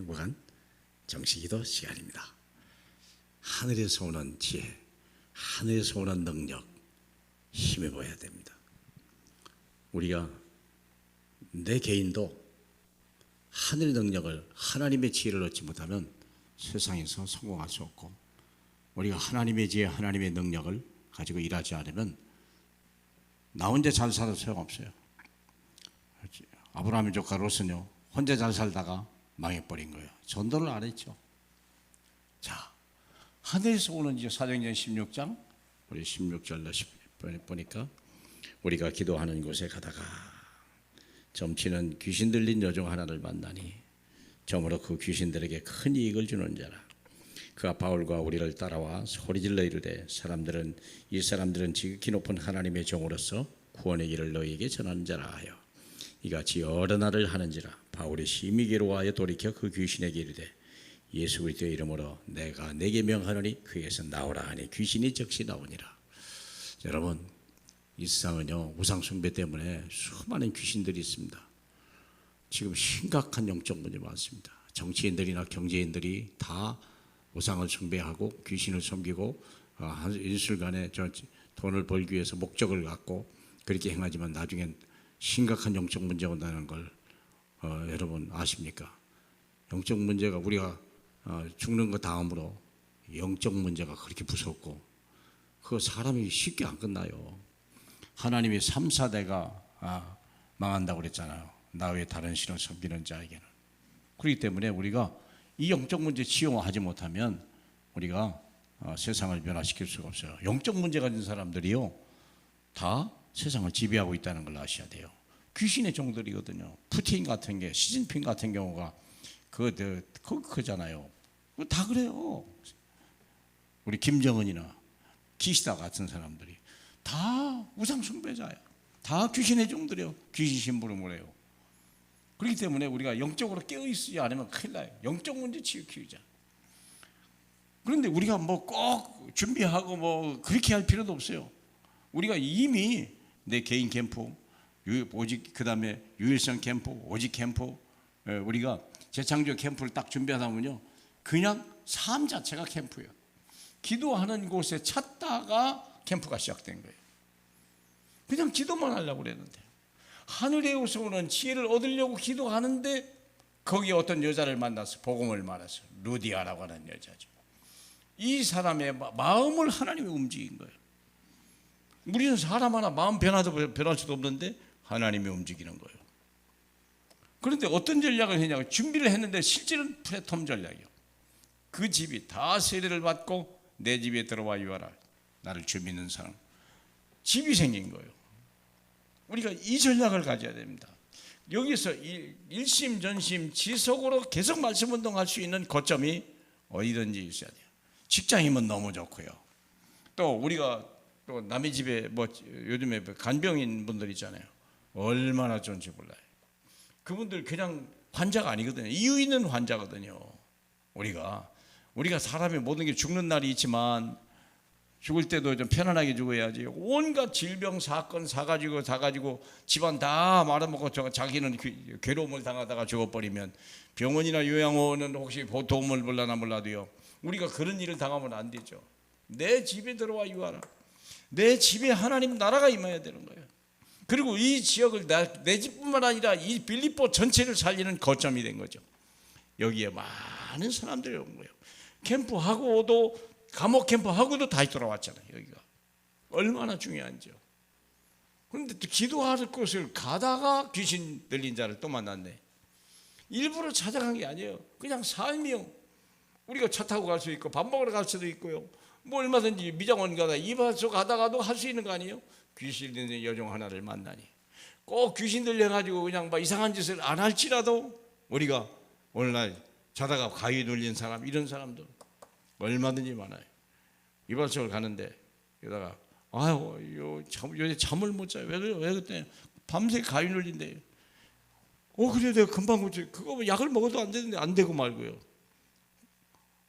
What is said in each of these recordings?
행복한 정식기도 시간입니다. 하늘에서 오는 지혜, 하늘에서 오는 능력 힘입어야 됩니다. 우리가 내 개인도 하늘의 능력을, 하나님의 지혜를 얻지 못하면 세상에서 성공할 수 없고, 우리가 하나님의 지혜, 하나님의 능력을 가지고 일하지 않으면 나 혼자 잘 살아도 소용없어요. 아브라함의 조카 롯은요, 혼자 잘 살다가 망해버린 거예요. 전도를 안 했죠. 자, 하늘에서 오는 이제 사도행전 16장 우리 16절 보니까 우리가 기도하는 곳에 가다가 점치는 귀신 들린 여종 하나를 만나니 점으로 그 귀신들에게 큰 이익을 주는 자라. 그가 바울과 우리를 따라와 소리질러 이르되 이 사람들은 지극히 높은 하나님의 종으로서 구원의 길을 너희에게 전하는 자라 하여 이같이 여러 날을 하는지라. 바울이 심히 괴로워하여 돌이켜 그 귀신에게 이르되 예수 그리스도의 이름으로 내가 내게 명하노니 그에게서 나오라 하니 귀신이 즉시 나오니라. 여러분, 이 세상은요, 우상 숭배 때문에 수많은 귀신들이 있습니다. 지금 심각한 영적 문제 많습니다. 정치인들이나 경제인들이 다 우상을 숭배하고 귀신을 섬기고 일순간에 돈을 벌기 위해서 목적을 갖고 그렇게 행하지만 나중엔 심각한 영적 문제가 온다는 걸 여러분 아십니까? 영적 문제가 우리가 죽는 것 다음으로 영적 문제가 그렇게 무섭고 그 사람이 쉽게 안 끝나요. 하나님이 3, 4대가 망한다고 그랬잖아요. 나 외에 다른 신을 섬기는 자에게는. 그렇기 때문에 우리가 이 영적 문제 치유하지 못하면 우리가 세상을 변화시킬 수가 없어요. 영적 문제 가진 사람들이요, 다 세상을 지배하고 있다는 걸 아셔야 돼요. 귀신의 종들이거든요. 푸틴 같은 게, 시진핑 같은 경우가 그잖아요. 다 그래요. 우리 김정은이나 기시다 같은 사람들이 다 우상 숭배자예요. 다 귀신의 종들이요. 귀신 심부름을 해요. 그렇기 때문에 우리가 영적으로 깨어있지 않으면 큰일 나요. 영적 문제 치유키우자. 그런데 우리가 뭐 꼭 준비하고 뭐 그렇게 할 필요도 없어요. 우리가 이미 내 개인 캠프, 오직 그 다음에 유일성 캠프, 오직 캠프, 우리가 재창조 캠프를 딱 준비하다 보면요, 그냥 삶 자체가 캠프예요. 기도하는 곳에 찾다가 캠프가 시작된 거예요. 그냥 기도만 하려고 그랬는데, 하늘에서 오는 지혜를 얻으려고 기도하는데 거기에 어떤 여자를 만나서 복음을 말해서 루디아라고 하는 여자죠. 이 사람의 마음을 하나님이 움직인 거예요. 우리는 사람 하나 마음 변할 수도 없는데 하나님이 움직이는 거예요. 그런데 어떤 전략을 했냐고, 준비를 했는데 실제는 프레텀 전략이에요. 그 집이 다 세례를 받고 내 집에 들어와 유하라, 나를 주 믿는 사람, 집이 생긴 거예요. 우리가 이 전략을 가져야 됩니다. 여기서 일심전심 지속으로 계속 말씀 운동할 수 있는 거점이 어디든지 있어야 돼요. 직장이면 너무 좋고요. 또 우리가 또 남의 집에 뭐 요즘에 간병인 분들 있잖아요. 얼마나 좋은지 몰라요. 그분들 그냥 환자가 아니거든요. 이유 있는 환자거든요. 우리가 사람이 모든 게 죽는 날이 있지만 죽을 때도 좀 편안하게 죽어야지. 온갖 질병 사건 사가지고 집안 다 말아먹고 자기는 괴로움을 당하다가 죽어버리면 병원이나 요양원은 혹시 도움을 벌라나 몰라도요, 우리가 그런 일을 당하면 안 되죠. 내 집에 들어와 유하라. 내 집에 하나님 나라가 임해야 되는 거예요. 그리고 이 지역을 내 집뿐만 아니라 이 빌립보 전체를 살리는 거점이 된 거죠. 여기에 많은 사람들이 온 거예요. 캠프하고도, 감옥 캠프하고도 다시 돌아왔잖아요. 여기가 얼마나 중요한지요. 그런데 또 기도할 곳을 가다가 귀신 들린 자를 또 만났네. 일부러 찾아간 게 아니에요. 그냥 삶이요. 우리가 차 타고 갈 수 있고 밥 먹으러 갈 수도 있고요, 뭐 얼마든지 미장원 가다 이발소 가다가도 할 수 있는 거 아니에요. 귀신 들린 여종 하나를 만나니 꼭 귀신 들려가지고 그냥 막 이상한 짓을 안 할지라도 우리가 오늘날 자다가 가위 눌린 사람, 이런 사람도 얼마든지 많아요. 이발소를 가는데 여기다가 요새 잠을 못 자요. 왜 그때 밤새 가위 눌린대요. 그래 내가 금방 고쳐. 그거 약을 먹어도 안 되는데 안 되고 말고요.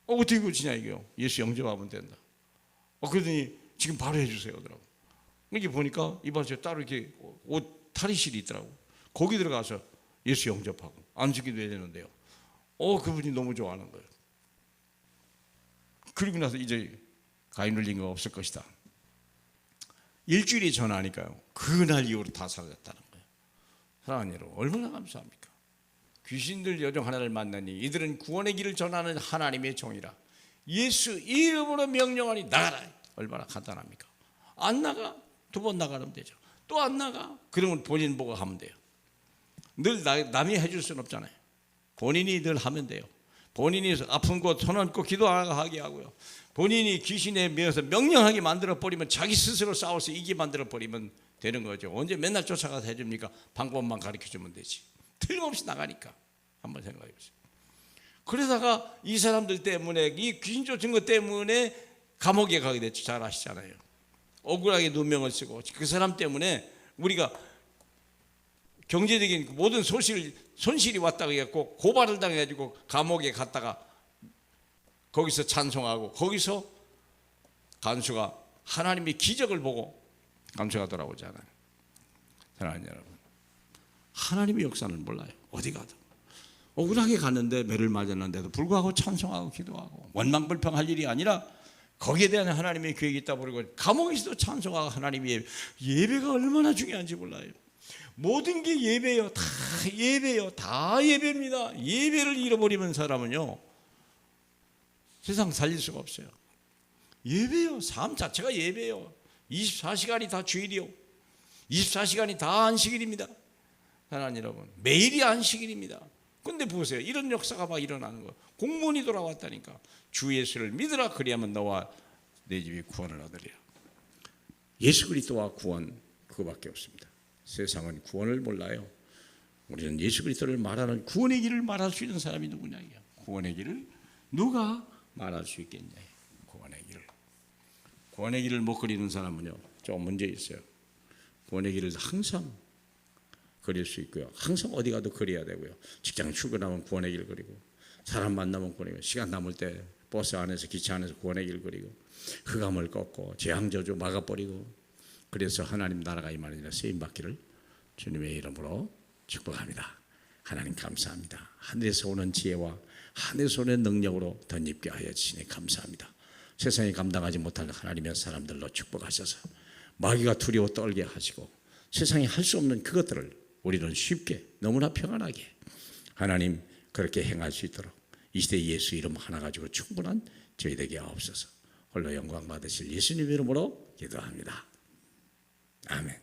어떻게 고치냐 이게요. 예수 영접하면 된다. 그러더니 지금 바로 해주세요 그러더라고. 이렇게 보니까 이발소에 따로 이렇게 옷 탈의실이 있더라고. 거기 들어가서 예수 영접하고 안수기도 해야 되는데요. 그분이 너무 좋아하는 거예요. 그리고 나서 이제 가위 눌린 거 없을 것이다. 일주일이 전하니까요. 그날 이후로 다 사라졌다는 거예요. 사랑하는 여러분, 얼마나 감사합니까? 귀신들 여종 하나를 만나니 이들은 구원의 길을 전하는 하나님의 종이라. 예수 이름으로 명령하니 나가라. 얼마나 간단합니까? 안 나가? 2번 나가면 되죠. 또 안 나가? 그러면 본인 보고 하면 돼요. 늘 남이 해줄 수는 없잖아요. 본인이 늘 하면 돼요. 본인이 아픈 곳 손 얹고 기도하게 하고요. 본인이 귀신에 매여서 명령하게 만들어버리면, 자기 스스로 싸워서 이기게 만들어버리면 되는 거죠. 언제 맨날 쫓아가서 해줍니까? 방법만 가르쳐주면 되지. 틀림없이 나가니까. 한번 생각해 보세요. 그러다가 이 사람들 때문에, 이 귀신 쫓은 것 때문에 감옥에 가게 됐죠. 잘 아시잖아요. 억울하게 누명을 쓰고, 그 사람 때문에 우리가 경제적인 모든 손실이 왔다고 해갖고 고발을 당해가지고 감옥에 갔다가 거기서 찬송하고, 거기서 간수가 하나님의 기적을 보고 간수가 돌아오잖아요. 사랑하는 여러분, 하나님의 역사는 몰라요. 어디 가도 억울하게 갔는데, 매를 맞았는데도 불구하고 찬송하고 기도하고, 원망불평할 일이 아니라 거기에 대한 하나님의 계획이 있다 버리고 감옥에서도 찬송하고, 하나님의 예배가 얼마나 중요한지 몰라요. 모든 게 예배예요. 다 예배예요. 다 예배입니다. 예배를 잃어버리는 사람은요, 세상 살릴 수가 없어요. 예배요. 삶 자체가 예배요. 24시간이 다 주일이요. 24시간이 다 안식일입니다. 하나님 여러분, 매일이 안식일입니다. 근데 보세요. 이런 역사가 막 일어나는 거예요. 공무원이 돌아왔다니까. 주 예수를 믿으라. 그리하면 너와 내 집이 구원을 얻으리라. 예수 그리스도와 구원, 그거밖에 없습니다. 세상은 구원을 몰라요. 우리는 예수 그리스도를 말하는, 구원의 길을 말할 수 있는 사람이 누구냐. 구원의 길을 누가 말할 수 있겠냐. 구원의 길을 못 그리는 사람은요, 좀 문제 있어요. 구원의 길을 항상 그릴 수 있고요. 항상 어디 가도 그려야 되고요. 직장 출근하면 구원의 길 그리고, 사람 만나면 구원의 길, 시간 남을 때 버스 안에서 기차 안에서 구원의 길 그리고, 흑암을 꺾고 재앙 저주 막아버리고, 그래서 하나님 나라가 임하느니라 쓰임 받기를 주님의 이름으로 축복합니다. 하나님 감사합니다. 하늘에서 오는 지혜와 하늘에서 오는 능력으로 덧입게 하여 주시니 감사합니다. 세상이 감당하지 못할 하나님의 사람들로 축복하셔서 마귀가 두려워 떨게 하시고, 세상이 할 수 없는 그것들을 우리는 쉽게, 너무나 평안하게 하나님 그렇게 행할 수 있도록 이 시대 예수 이름 하나 가지고 충분한 저희 되게 하옵소서. 홀로 영광 받으실 예수님 이름으로 기도합니다. 아멘.